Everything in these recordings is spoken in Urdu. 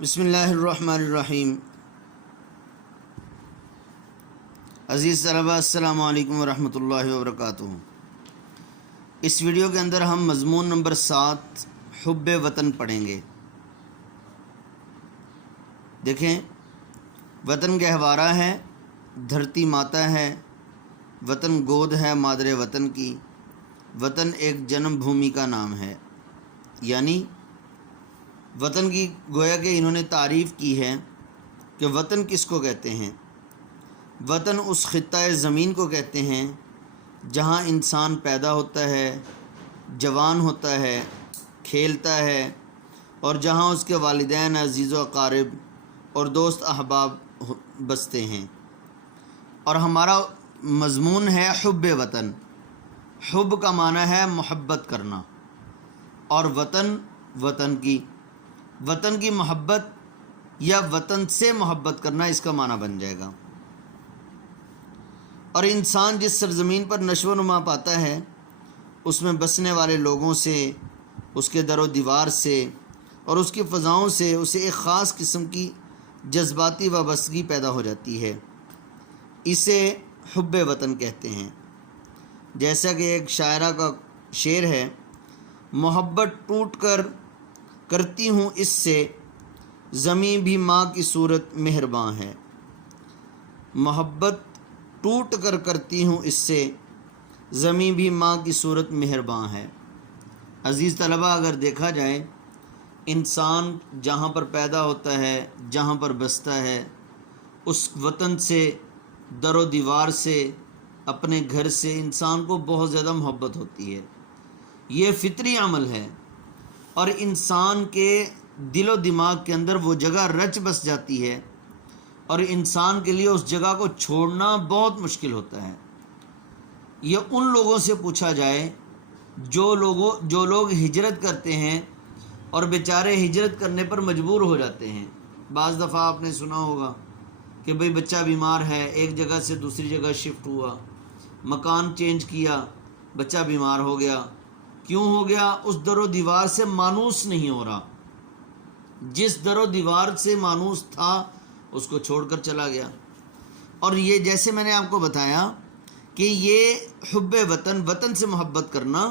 بسم اللہ الرحمن الرحیم۔ عزیز طلباء، السلام علیکم ورحمۃ اللہ وبرکاتہ۔ اس ویڈیو کے اندر ہم مضمون نمبر 7 حب وطن پڑھیں گے۔ دیکھیں، وطن گہوارہ ہے، دھرتی ماتا ہے، وطن گود ہے مادر وطن کی، وطن ایک جنم بھومی کا نام ہے۔ یعنی وطن کی گویا کہ انہوں نے تعریف کی ہے کہ وطن کس کو کہتے ہیں۔ وطن اس خطہ زمین کو کہتے ہیں جہاں انسان پیدا ہوتا ہے، جوان ہوتا ہے، کھیلتا ہے، اور جہاں اس کے والدین، عزیز و اقارب اور دوست احباب بستے ہیں۔ اور ہمارا مضمون ہے حب وطن۔ حب کا معنی ہے محبت کرنا، اور وطن کی محبت یا وطن سے محبت کرنا، اس کا معنی بن جائے گا۔ اور انسان جس سرزمین پر نشو و نما پاتا ہے، اس میں بسنے والے لوگوں سے، اس کے در و دیوار سے اور اس کی فضاؤں سے اسے ایک خاص قسم کی جذباتی وابستگی پیدا ہو جاتی ہے۔ اسے حب وطن کہتے ہیں۔ جیسا کہ ایک شاعرہ کا شعر ہے، محبت ٹوٹ کر کرتی ہوں اس سے، زمیں بھی ماں کی صورت مہرباں ہے۔ محبت ٹوٹ کر کرتی ہوں اس سے، زمیں بھی ماں کی صورت مہرباں ہے۔ عزیز طلباء، اگر دیکھا جائے، انسان جہاں پر پیدا ہوتا ہے، جہاں پر بستا ہے، اس وطن سے، در و دیوار سے، اپنے گھر سے انسان کو بہت زیادہ محبت ہوتی ہے۔ یہ فطری عمل ہے، اور انسان کے دل و دماغ کے اندر وہ جگہ رچ بس جاتی ہے، اور انسان کے لیے اس جگہ کو چھوڑنا بہت مشکل ہوتا ہے۔ یہ ان لوگوں سے پوچھا جائے جو لوگ ہجرت کرتے ہیں اور بیچارے ہجرت کرنے پر مجبور ہو جاتے ہیں۔ بعض دفعہ آپ نے سنا ہوگا کہ بھئی بچہ بیمار ہے، ایک جگہ سے دوسری جگہ شفٹ ہوا، مکان چینج کیا، بچہ بیمار ہو گیا۔ کیوں ہو گیا؟ اس در و دیوار سے مانوس نہیں ہو رہا۔ جس در و دیوار سے مانوس تھا، اس کو چھوڑ کر چلا گیا۔ اور یہ جیسے میں نے آپ کو بتایا کہ یہ حب وطن سے محبت کرنا،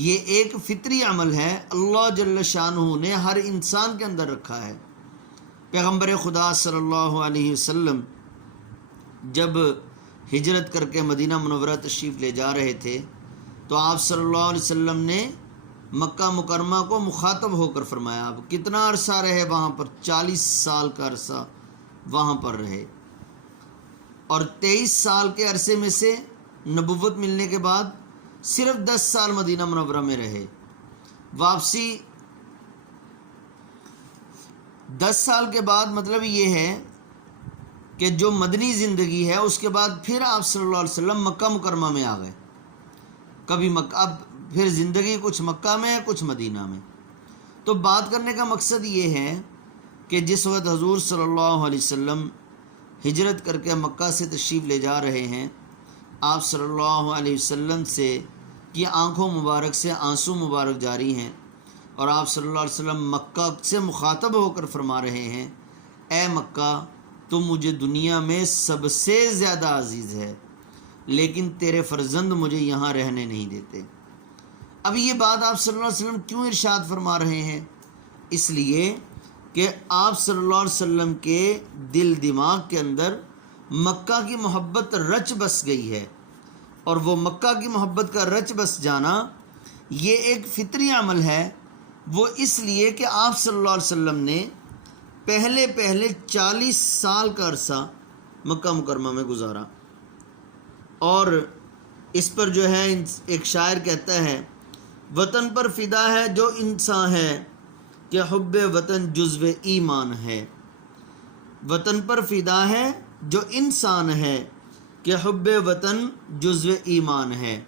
یہ ایک فطری عمل ہے، اللہ جل شانہ نے ہر انسان کے اندر رکھا ہے۔ پیغمبر خدا صلی اللہ علیہ وسلم جب ہجرت کر کے مدینہ منورہ تشریف لے جا رہے تھے، تو آپ صلی اللہ علیہ وسلم نے مکہ مکرمہ کو مخاطب ہو کر فرمایا، اب کتنا عرصہ رہے وہاں پر؟ 40 سال کا عرصہ وہاں پر رہے، اور 23 سال کے عرصے میں سے نبوت ملنے کے بعد صرف 10 سال مدینہ منورہ میں رہے۔ واپسی 10 سال کے بعد، مطلب یہ ہے کہ جو مدنی زندگی ہے، اس کے بعد پھر آپ صلی اللہ علیہ وسلم مکہ مکرمہ میں آ گئے۔ کبھی مکہ، اب پھر زندگی کچھ مکہ میں ہے، کچھ مدینہ میں۔ تو بات کرنے کا مقصد یہ ہے کہ جس وقت حضور صلی اللہ علیہ وسلم ہجرت کر کے مکہ سے تشریف لے جا رہے ہیں، آپ صلی اللہ علیہ وسلم سے کی آنکھوں مبارک سے آنسو مبارک جاری ہیں، اور آپ صلی اللہ علیہ وسلم مکہ سے مخاطب ہو کر فرما رہے ہیں، اے مکہ، تو مجھے دنیا میں سب سے زیادہ عزیز ہے، لیکن تیرے فرزند مجھے یہاں رہنے نہیں دیتے۔ اب یہ بات آپ صلی اللہ علیہ وسلم کیوں ارشاد فرما رہے ہیں؟ اس لیے کہ آپ صلی اللہ علیہ وسلم کے دل دماغ کے اندر مکہ کی محبت رچ بس گئی ہے، اور وہ مکہ کی محبت کا رچ بس جانا یہ ایک فطری عمل ہے۔ وہ اس لیے کہ آپ صلی اللہ علیہ وسلم نے پہلے 40 سال کا عرصہ مکہ مکرمہ میں گزارا، اور اس پر جو ہے ایک شاعر کہتا ہے، وطن پر فدا ہے جو انسان ہے، کہ حب وطن جزو ایمان ہے۔ وطن پر فدا ہے جو انسان ہے، کہ حب وطن جزو ایمان ہے۔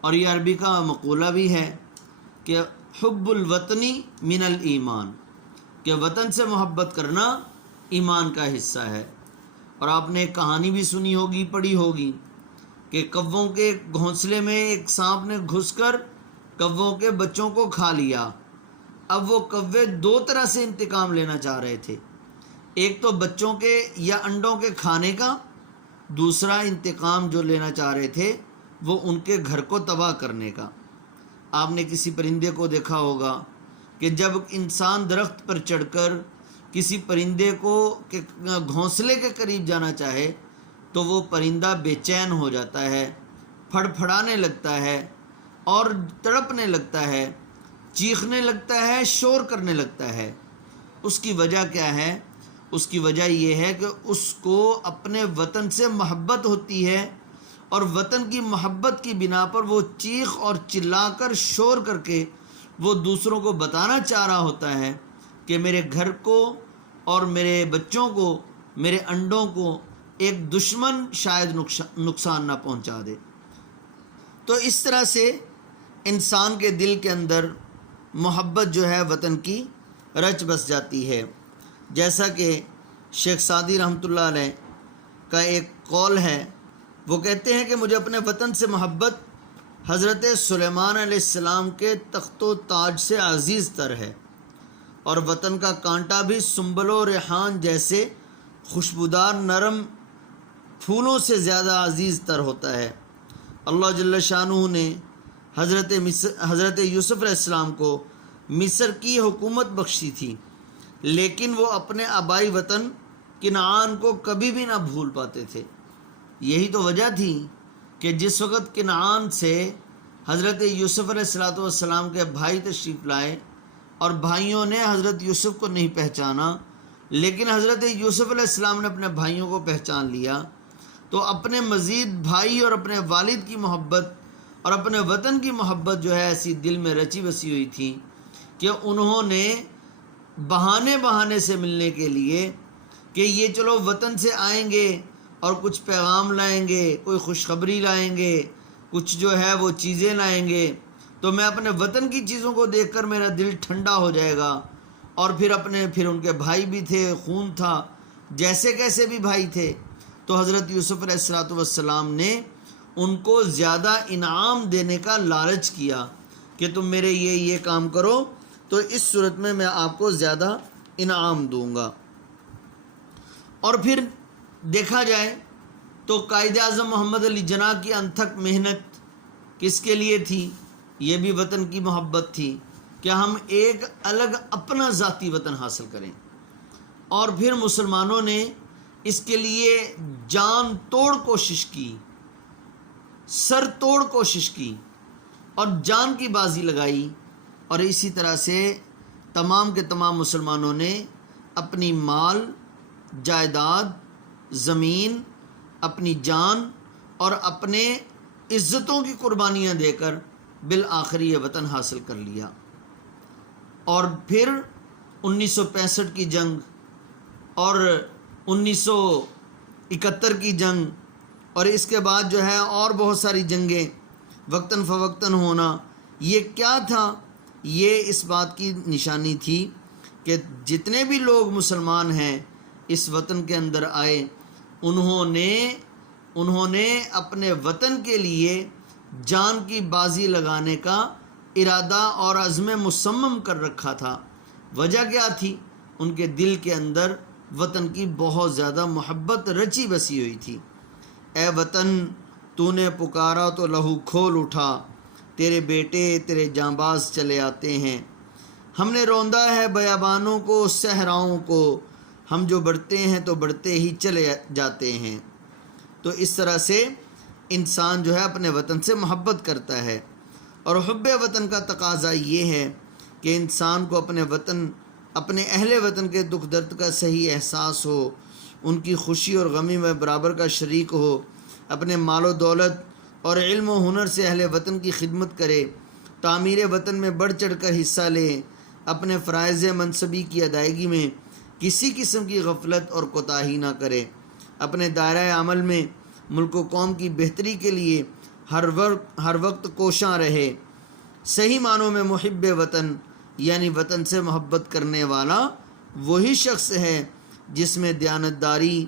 اور یہ عربی کا مقولہ بھی ہے کہ حب الوطنی من الایمان، کہ وطن سے محبت کرنا ایمان کا حصہ ہے۔ اور آپ نے ایک کہانی بھی سنی ہوگی، پڑھی ہوگی، کہ کووں کے گھونسلے میں ایک سانپ نے گھس کر کووں کے بچوں کو کھا لیا، اب وہ کوے دو طرح سے انتقام لینا چاہ رہے تھے، ایک تو بچوں کے یا انڈوں کے کھانے کا، دوسرا انتقام جو لینا چاہ رہے تھے وہ ان کے گھر کو تباہ کرنے کا۔ آپ نے کسی پرندے کو دیکھا ہوگا کہ جب انسان درخت پر چڑھ کر کسی پرندے کو کے گھونسلے کے قریب جانا چاہے تو وہ پرندہ بے چین ہو جاتا ہے، پھڑ پھڑانے لگتا ہے اور تڑپنے لگتا ہے، چیخنے لگتا ہے، شور کرنے لگتا ہے۔ اس کی وجہ کیا ہے؟ اس کی وجہ یہ ہے کہ اس کو اپنے وطن سے محبت ہوتی ہے، اور وطن کی محبت کی بنا پر وہ چیخ اور چلا کر شور کر کے وہ دوسروں کو بتانا چاہ رہا ہوتا ہے کہ میرے گھر کو اور میرے بچوں کو، میرے انڈوں کو ایک دشمن شاید نقصان نہ پہنچا دے۔ تو اس طرح سے انسان کے دل کے اندر محبت جو ہے وطن کی رچ بس جاتی ہے۔ جیسا کہ شیخ سعدی رحمۃ اللہ علیہ کا ایک قول ہے، وہ کہتے ہیں کہ مجھے اپنے وطن سے محبت حضرت سلیمان علیہ السلام کے تخت و تاج سے عزیز تر ہے، اور وطن کا کانٹا بھی سنبل و ریحان جیسے خوشبودار نرم پھولوں سے زیادہ عزیز تر ہوتا ہے۔ اللہ جل شانہ نے حضرت یوسف علیہ السلام کو مصر کی حکومت بخشی تھی، لیکن وہ اپنے آبائی وطن کنعان کو کبھی بھی نہ بھول پاتے تھے۔ یہی تو وجہ تھی کہ جس وقت کنعان سے حضرت یوسف علیہ السلام کے بھائی تشریف لائے اور بھائیوں نے حضرت یوسف کو نہیں پہچانا، لیکن حضرت یوسف علیہ السلام نے اپنے بھائیوں کو پہچان لیا، تو اپنے مزید بھائی اور اپنے والد کی محبت اور اپنے وطن کی محبت جو ہے ایسی دل میں رچی بسی ہوئی تھی کہ انہوں نے بہانے سے ملنے کے لیے کہ یہ چلو وطن سے آئیں گے اور کچھ پیغام لائیں گے، کوئی خوشخبری لائیں گے، کچھ جو ہے وہ چیزیں لائیں گے، تو میں اپنے وطن کی چیزوں کو دیکھ کر میرا دل ٹھنڈا ہو جائے گا۔ اور پھر ان کے بھائی بھی تھے، خون تھا، جیسے کیسے بھی بھائی تھے، تو حضرت یوسف علیہ السلام نے ان کو زیادہ انعام دینے کا لالچ کیا کہ تم میرے یہ کام کرو تو اس صورت میں آپ کو زیادہ انعام دوں گا۔ اور پھر دیکھا جائے تو قائد اعظم محمد علی جناح کی انتھک محنت کس کے لیے تھی؟ یہ بھی وطن کی محبت تھی کہ ہم ایک الگ اپنا ذاتی وطن حاصل کریں، اور پھر مسلمانوں نے اس کے لیے جان توڑ کوشش کی، سر توڑ کوشش کی اور جان کی بازی لگائی، اور اسی طرح سے تمام کے تمام مسلمانوں نے اپنی مال، جائیداد، زمین، اپنی جان اور اپنے عزتوں کی قربانیاں دے کر بالآخر یہ وطن حاصل کر لیا۔ اور پھر 1965 کی جنگ اور 1971 کی جنگ، اور اس کے بعد جو ہے اور بہت ساری جنگیں وقتاً فوقتاً ہونا، یہ کیا تھا؟ یہ اس بات کی نشانی تھی کہ جتنے بھی لوگ مسلمان ہیں اس وطن کے اندر آئے، انہوں نے اپنے وطن کے لیے جان کی بازی لگانے کا ارادہ اور عزم مصمم کر رکھا تھا۔ وجہ کیا تھی؟ ان کے دل کے اندر وطن کی بہت زیادہ محبت رچی بسی ہوئی تھی۔ اے وطن تو نے پکارا تو لہو کھول اٹھا، تیرے بیٹے تیرے جانباز چلے آتے ہیں۔ ہم نے روندا ہے بیابانوں کو، صحراؤں کو، ہم جو بڑھتے ہیں تو بڑھتے ہی چلے جاتے ہیں۔ تو اس طرح سے انسان جو ہے اپنے وطن سے محبت کرتا ہے، اور حب وطن کا تقاضا یہ ہے کہ انسان کو اپنے وطن، اپنے اہل وطن کے دکھ درد کا صحیح احساس ہو، ان کی خوشی اور غمی میں برابر کا شریک ہو، اپنے مال و دولت اور علم و ہنر سے اہل وطن کی خدمت کرے، تعمیر وطن میں بڑھ چڑھ کر حصہ لے، اپنے فرائض منصبی کی ادائیگی میں کسی قسم کی غفلت اور کوتاہی نہ کرے، اپنے دائرہ عمل میں ملک و قوم کی بہتری کے لیے ہر وقت کوشاں رہے۔ صحیح معنوں میں محب وطن یعنی وطن سے محبت کرنے والا وہی شخص ہے جس میں دیانتداری،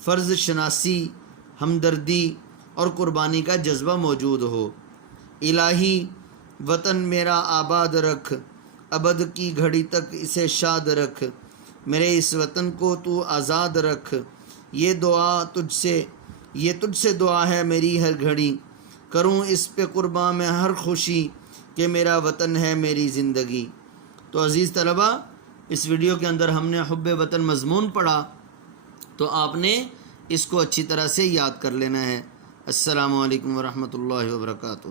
فرض شناسی، ہمدردی اور قربانی کا جذبہ موجود ہو۔ الہی وطن میرا آباد رکھ، ابد کی گھڑی تک اسے شاد رکھ، میرے اس وطن کو تو آزاد رکھ، یہ تجھ سے دعا ہے میری ہر گھڑی، کروں اس پہ قرباں میں ہر خوشی کہ میرا وطن ہے میری زندگی۔ تو عزیز طلبہ، اس ویڈیو کے اندر ہم نے حب وطن مضمون پڑھا، تو آپ نے اس کو اچھی طرح سے یاد کر لینا ہے۔ السلام علیکم ورحمۃ اللہ وبرکاتہ۔